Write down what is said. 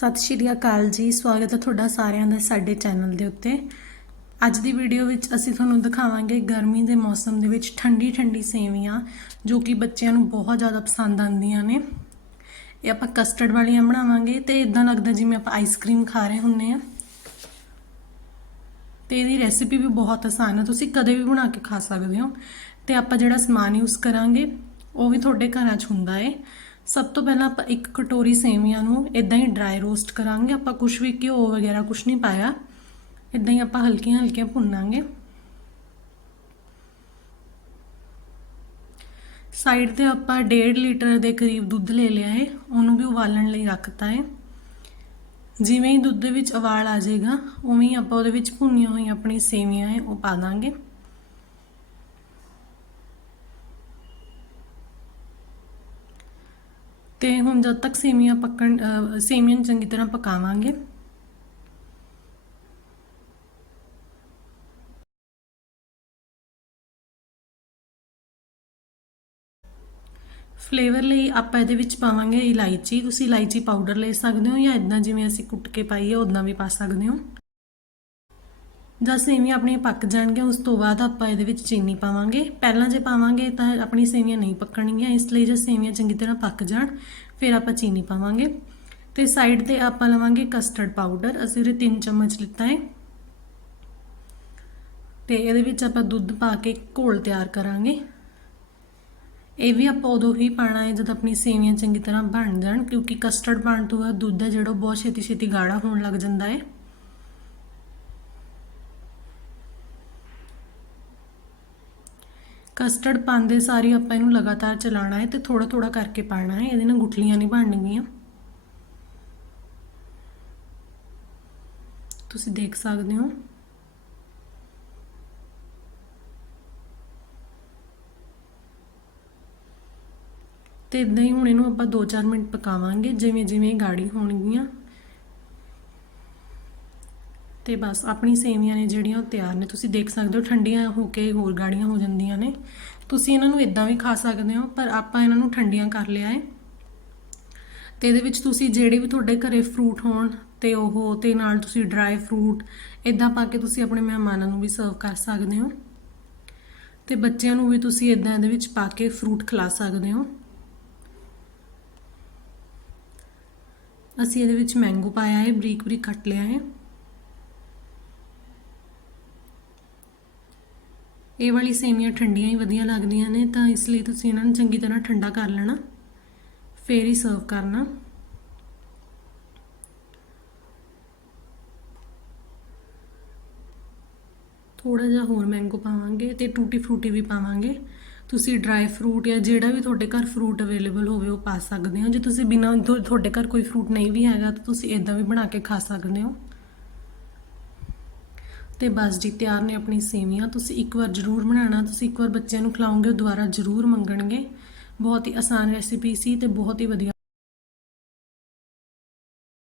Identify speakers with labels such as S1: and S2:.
S1: ਸਤਿ ਸ਼੍ਰੀ ਅਕਾਲ ਜੀ। ਸਵਾਗਤ ਹੈ ਤੁਹਾਡਾ ਸਾਰਿਆਂ ਦਾ ਸਾਡੇ ਚੈਨਲ ਦੇ ਉੱਤੇ। ਅੱਜ ਦੀ ਵੀਡੀਓ ਵਿੱਚ ਅਸੀਂ ਤੁਹਾਨੂੰ ਦਿਖਾਵਾਂਗੇ ਗਰਮੀ ਦੇ ਮੌਸਮ ਦੇ ਵਿੱਚ ਠੰਡੀ ਠੰਡੀ ਸੇਵੀਆਂ, ਜੋ ਕਿ ਬੱਚਿਆਂ ਨੂੰ ਬਹੁਤ ਜ਼ਿਆਦਾ ਪਸੰਦ ਆਉਂਦੀਆਂ ਨੇ। ਇਹ ਆਪਾਂ ਕਸਟਰਡ ਵਾਲੀਆਂ ਬਣਾਵਾਂਗੇ ਤੇ ਇਦਾਂ ਲੱਗਦਾ ਜਿਵੇਂ ਆਪਾਂ ਆਈਸਕ੍ਰੀਮ ਖਾ ਰਹੇ ਹੁੰਨੇ ਆ ਤੇ ਇਹਦੀ ਰੈਸਿਪੀ ਵੀ ਬਹੁਤ ਆਸਾਨ ਹੈ। ਤੁਸੀਂ ਕਦੇ ਵੀ ਬਣਾ ਕੇ ਖਾ ਸਕਦੇ ਹੋ। ਤੇ ਆਪਾਂ ਜਿਹੜਾ ਸਮਾਨ ਯੂਜ਼ ਕਰਾਂਗੇ, ਉਹ ਵੀ ਤੁਹਾਡੇ ਘਰਾਂ 'ਚ ਹੁੰਦਾ ਏ ਸਭ ਤੋਂ ਪਹਿਲਾਂ ਆਪਾਂ ਇੱਕ ਕਟੋਰੀ ਸੇਵੀਆਂ ਨੂੰ ਇਦਾਂ ਹੀ ਡਰਾਈ ਰੋਸਟ ਕਰਾਂਗੇ। ਆਪਾਂ ਕੁਝ ਵੀ ਘਿਓ ਵਗੈਰਾ ਕੁਝ ਨਹੀਂ ਪਾਇਆ। ਇਦਾਂ ਹੀ ਆਪਾਂ ਹਲਕੀਆਂ ਹਲਕੀਆਂ ਭੁੰਨਾਂਗੇ। ਸਾਈਡ ਤੇ ਆਪਾਂ 1.5 ਲੀਟਰ ਦੇ ਕਰੀਬ ਦੁੱਧ ਲੈ ਲਿਆ ਹੈ। ਉਹਨੂੰ ਵੀ ਉਬਾਲਣ ਲਈ ਰੱਖਤਾ ਹੈ। ਜਿਵੇਂ ਹੀ ਦੁੱਧ ਦੇ ਵਿੱਚ ਉਬਾਲ ਆ ਜਾਏਗਾ, ਉਵੇਂ ਹੀ ਆਪਾਂ ਉਹਦੇ ਵਿੱਚ ਭੁੰਨੀਆਂ ਹੋਈਆਂ ਆਪਣੀ ਸੇਵੀਆਂ ਹੈ, ਉਹ ਪਾ ਦਾਂਗੇ। ਤੇ ਹੁਣ ਜਦ ਤੱਕ ਸੇਵੀਆਂ ਪੱਕਣ, ਅਹ ਸੇਵੀਆਂ ਨੂੰ ਚੰਗੀ ਤਰ੍ਹਾਂ ਪਕਾਵਾਂਗੇ। ਫਲੇਵਰ ਲਈ ਆਪਾਂ ਇਹਦੇ ਵਿੱਚ ਪਾਵਾਂਗੇ ਇਲਾਇਚੀ। ਤੁਸੀਂ ਇਲਾਇਚੀ ਪਾਊਡਰ ਲੈ ਸਕਦੇ ਹੋ ਜਾਂ ਇਦਾਂ ਜਿਵੇਂ ਅਸੀਂ ਕੁੱਟ ਕੇ ਪਾਈਏ ਉਦਾਂ ਵੀ ਪਾ ਸਕਦੇ ਹੋ। ਜਦ ਸੇਵੀਆਂ ਆਪਣੀਆਂ ਪੱਕ ਜਾਣਗੀਆਂ, ਉਸ ਤੋਂ ਬਾਅਦ ਆਪਾਂ ਇਹਦੇ ਵਿੱਚ ਚੀਨੀ ਪਾਵਾਂਗੇ। ਪਹਿਲਾਂ ਜੇ ਪਾਵਾਂਗੇ ਤਾਂ ਆਪਣੀ ਸੇਵੀਆਂ ਨਹੀਂ ਪੱਕਣਗੀਆਂ, ਇਸ ਲਈ ਜੇ ਸੇਵੀਆਂ ਚੰਗੀ ਤਰ੍ਹਾਂ ਪੱਕ ਜਾਣ, ਫਿਰ ਆਪਾਂ ਚੀਨੀ ਪਾਵਾਂਗੇ। ਤੇ ਸਾਈਡ ਤੇ ਆਪਾਂ ਲਵਾਂਗੇ ਕਸਟਰਡ ਪਾਊਡਰ ਅਸੀਂ ਉਹਦੇ 3 ਚਮਚ ਲਿੱਤਾ ਹੈ। ਤੇ ਇਹਦੇ ਵਿੱਚ ਆਪਾਂ ਦੁੱਧ ਪਾ ਕੇ ਘੋਲ ਤਿਆਰ ਕਰਾਂਗੇ। ਇਹ ਵੀ ਆਪਾਂ ਉਦੋਂ ਹੀ ਪਾਣਾ ਹੈ, ਜਦ ਆਪਣੀ ਸੇਵੀਆਂ ਚੰਗੀ ਤਰ੍ਹਾਂ ਬਣ ਜਾਣ, ਕਿਉਂਕਿ ਕਸਟਰਡ ਪਾਉਣ ਤੋਂ ਬਾਅਦ ਦੁੱਧ ਹੈ ਜਿਹੜਾ ਉਹ ਬਹੁਤ ਛੇਤੀ ਛੇਤੀ ਗਾੜਾ ਹੋਣ ਲੱਗ ਜਾਂਦਾ ਹੈ। ਕਸਟਰਡ ਪਾਉਂਦੇ ਸਾਰੀ ਆਪਾਂ ਇਹਨੂੰ ਲਗਾਤਾਰ ਚਲਾਉਣਾ ਹੈ ਤੇ ਥੋੜਾ ਥੋੜਾ ਕਰਕੇ ਪਾਣਾ ਹੈ, ਇਹਦੇ ਨਾਲ ਗੁਠਲੀਆਂ ਨਹੀਂ ਬਣਨਗੀਆਂ। ਤੁਸੀਂ ਦੇਖ ਸਕਦੇ ਹੋ। ਤੇ ਇਦਾਂ ਹੀ ਹੁਣ ਇਹਨੂੰ ਆਪਾਂ 2-4 ਮਿੰਟ ਪਕਾਵਾਂਗੇ ਜਿਵੇਂ ਜਿਵੇਂ ਗਾੜੀ ਹੋਣਗੀਆਂ। ਤੇ ਬਸ ਆਪਣੀ ਸੇਵੀਆਂ ਨੇ ਜਿਹੜੀਆਂ ਉਹ ਤਿਆਰ ਨੇ। ਤੁਸੀਂ ਦੇਖ ਸਕਦੇ ਹੋ ਠੰਡੀਆਂ ਹੋ ਕੇ ਹੋਰ ਗਾੜੀਆਂ ਹੋ ਜਾਂਦੀਆਂ ਨੇ। ਤੁਸੀਂ ਇਹਨਾਂ ਨੂੰ ਇਦਾਂ ਵੀ ਖਾ ਸਕਦੇ ਹੋ, ਪਰ ਆਪਾਂ ਇਹਨਾਂ ਨੂੰ ਠੰਡੀਆਂ ਕਰ ਲਿਆ ਹੈ। ਤੇ ਇਹਦੇ ਵਿੱਚ ਤੁਸੀਂ ਜਿਹੜੇ ਵੀ ਤੁਹਾਡੇ ਘਰੇ ਫਰੂਟ ਹੋਣ ਤੇ ਉਹ ਤੇ ਨਾਲ ਤੁਸੀਂ ਡਰਾਈ ਫਰੂਟ ਇਦਾਂ ਪਾ ਕੇ ਤੁਸੀਂ ਆਪਣੇ ਮਹਿਮਾਨਾਂ ਨੂੰ ਵੀ ਸਰਵ ਕਰ ਸਕਦੇ ਹੋ। ਤੇ ਬੱਚਿਆਂ ਨੂੰ ਵੀ ਤੁਸੀਂ ਇਦਾਂ ਇਹਦੇ ਵਿੱਚ ਪਾ ਕੇ ਫਰੂਟ ਖਿਲਾ ਸਕਦੇ ਹੋ। ਅਸੀਂ ਇਹਦੇ ਵਿੱਚ ਮੈਂਗੋ ਪਾਇਆ ਹੈ ਬਰੀਕ ਬਰੀਕ ਕੱਟ ਲਿਆ ਹੈ। ਇਹ ਵਾਲੀ ਸੇਮੀਆਂ ਠੰਡੀਆਂ ਹੀ ਵਧੀਆ ਲੱਗਦੀਆਂ ਨੇ, ਤਾਂ ਇਸ ਲਈ ਤੁਸੀਂ ਇਹਨਾਂ ਨੂੰ ਚੰਗੀ ਤਰ੍ਹਾਂ ਠੰਡਾ ਕਰ ਲੈਣਾ, ਫੇਰ ਹੀ ਸਰਵ ਕਰਨਾ। ਥੋੜਾ ਜਿਹਾ ਹੋਰ ਮੈਂਗੋ ਪਾਵਾਂਗੇ ਤੇ ਟੂਟੀ ਫਰੂਟੀ ਵੀ ਪਾਵਾਂਗੇ। ਤੁਸੀਂ ਡਰਾਈ ਫਰੂਟ ਜਾਂ ਜਿਹੜਾ ਵੀ ਤੁਹਾਡੇ ਘਰ ਫਰੂਟ ਅਵੇਲੇਬਲ ਹੋਵੇ, ਉਹ ਪਾ ਸਕਦੇ ਹੋ। ਜੇ ਤੁਸੀਂ ਬਿਨਾਂ ਤੁਹਾਡੇ ਘਰ ਕੋਈ ਫਰੂਟ ਨਹੀਂ ਵੀ ਹੈਗਾ, ਤਾਂ ਤੁਸੀਂ ਇਦਾਂ ਵੀ ਬਣਾ ਕੇ ਖਾ ਸਕਦੇ ਹੋ। ਤੇ ਬਸ ਜੀ ਤਿਆਰ ਨੇ ਆਪਣੀ ਸੇਵੀਆਂ। ਤੁਸੀਂ ਇੱਕ ਵਾਰ ਜ਼ਰੂਰ ਬਣਾਉਣਾ, ਤੁਸੀਂ ਇੱਕ ਵਾਰ ਬੱਚਿਆਂ ਨੂੰ ਖਿਲਾਓਗੇ, ਉਹ ਦੁਬਾਰਾ ਜ਼ਰੂਰ ਮੰਗਣਗੇ। ਬਹੁਤ ਹੀ ਆਸਾਨ ਰੈਸਿਪੀ ਸੀ ਤੇ ਬਹੁਤ ਹੀ ਵਧੀਆ